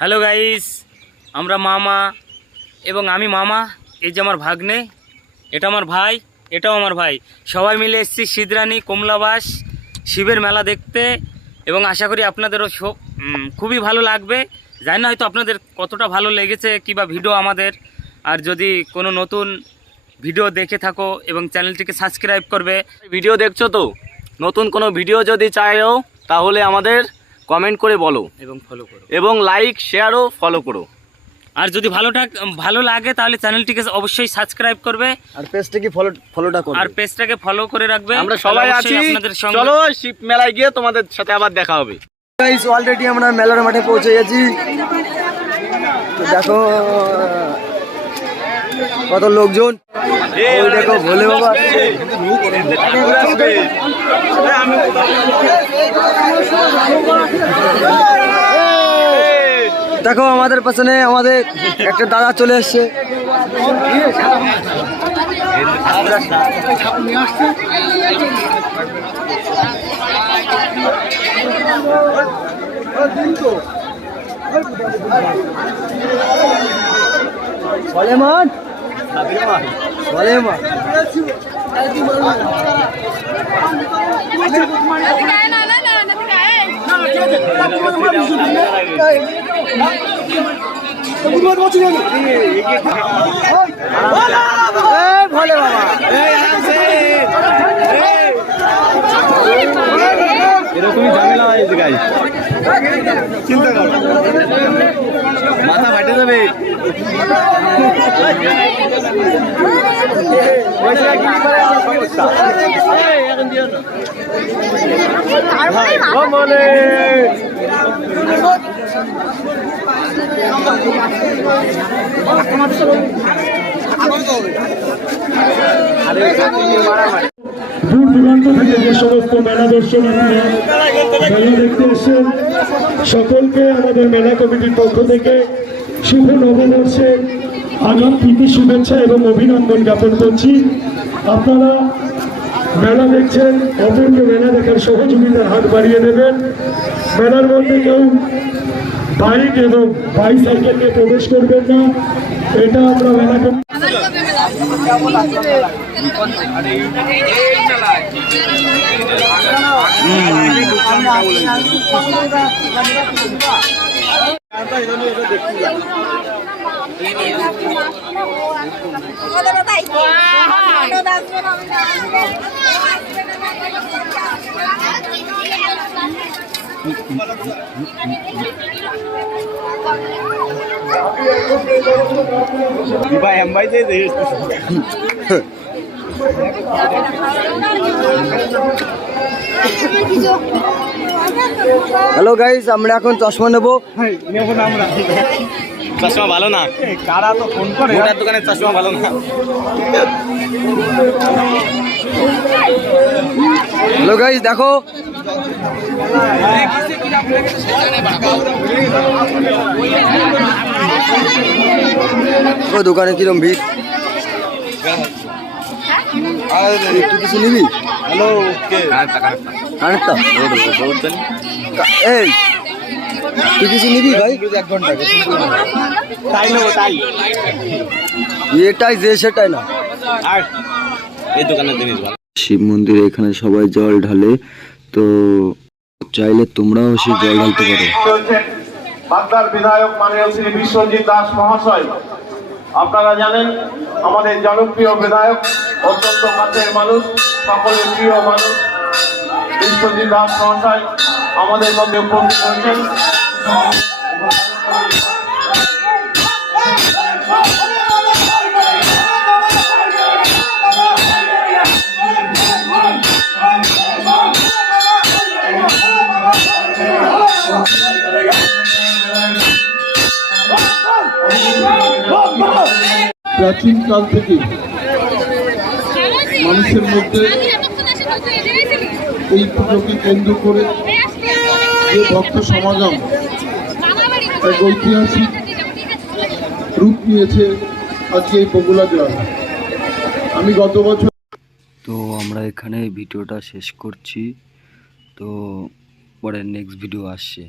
Hello guys, আমরা মামা এবং আমি মামা, এই যে আমার ভাগ্নে, এটা আমার ভাই, এটাও আমার ভাই, সবাই মিলে এসেছি সিদ্রানী কমলাবাস শিবের মেলা দেখতে এবং আশা করি আপনাদেরও খুবই ভালো লাগবে। জানি না হয়তো আপনাদের কতটা ভালো লেগেছে কিংবা ভিডিও আমাদের, আর যদি কোনো নতুন ভিডিও দেখে থাকো এবং চ্যানেলটিকে সাবস্ক্রাইব করবে। ভিডিও দেখছো তো, নতুন কোনো ভিডিও যদি চাইও তাহলে আমাদের কমেন্ট করে বলো এবং ফলো করো এবং লাইক শেয়ারও ফলো করো। আর যদি ভালো লাগে তাহলে চ্যানেলটিকে অবশ্যই সাবস্ক্রাইব করবে আর পেজটাকে ফলোটা করবে, আর পেজটাকে ফলো করে রাখবে। আমরা সবাই আছি আপনাদের সঙ্গে। চলো শিব মেলায় গিয়ে তোমাদের সাথে আবার দেখা হবে। গাইস অলরেডি আমরা মেলার মাঠে পৌঁছে গেছি। তো দেখো কত লোকজন, ওই দেখো ভোলে বাবা। দেখো আমাদের পেছনে আমাদের একটা দাদা চলে এসছে। সলেমান সলেমান ভোলে বাবা এরকমই ঝামেলা হয় গাইস, চিন্তা করো মাথা ফাটে যাবে। দূর দূরান্ত থেকে যে সমস্ত মেলা দর্শনার্থীরা মেলা দেখতে এসেছেন সকলকে আমাদের মেলা কমিটির পক্ষ থেকে শুভ নববর্ষের আগাম প্রীতি শুভেচ্ছা এবং অভিনন্দন জ্ঞাপন করছি। আপনারা মেলা দেখছেন, অপরকে মেলা দেখার সহযোগিতার হাত বাড়িয়ে দেবেন। মেলার মধ্যে কেউ বাইক এবং বাইসাইকেল নিয়ে প্রবেশ করবেন না, এটা আমরা মেলা হ্যালো গাইস, আমরা এখন চশমা নেবো। চশমা ভালো না, কারা তো ফোন করে ওটার দোকানে চশমা ভালো না। হ্যালো গাইস দেখো, দোকানে কিরম ভিড়। তুই কিছু নিবি? হ্যালো কানেরটা এই তুই কিছু নিবি ভাই? তাই নেবো তাই, এটাই যে সেটাই না। আর এই দোকানের জিনিস ভালো। শিব মন্দিরে এখানে সবাই জল ঢালে, তো চাইলে তোমরাও সেই জল ঢালতে পারো। বাগদার বিধায়ক মাননীয় শ্রী বিশ্বজিৎ দাস মহাশয়, আপনারা জানেন আমাদের জনপ্রিয় বিধায়ক, অত্যন্ত কাছের মানুষ, সকলের প্রিয় মানুষ বিশ্বজিৎ দাস মহাশয় আমাদের মধ্যে উপস্থিত হয়েছেন। প্রাচীনকাল থেকে মানুষের মধ্যে এই পুজোকে কেন্দ্র করে যে ভক্ত সমাগম এক ঐতিহাসিক রূপ নিয়েছে আজকে এই বগুড়া জেলা। আমি গত বছর তো আমরা এখানে ভিডিওটা শেষ করছি, তো পরে নেক্সট ভিডিও আসছে।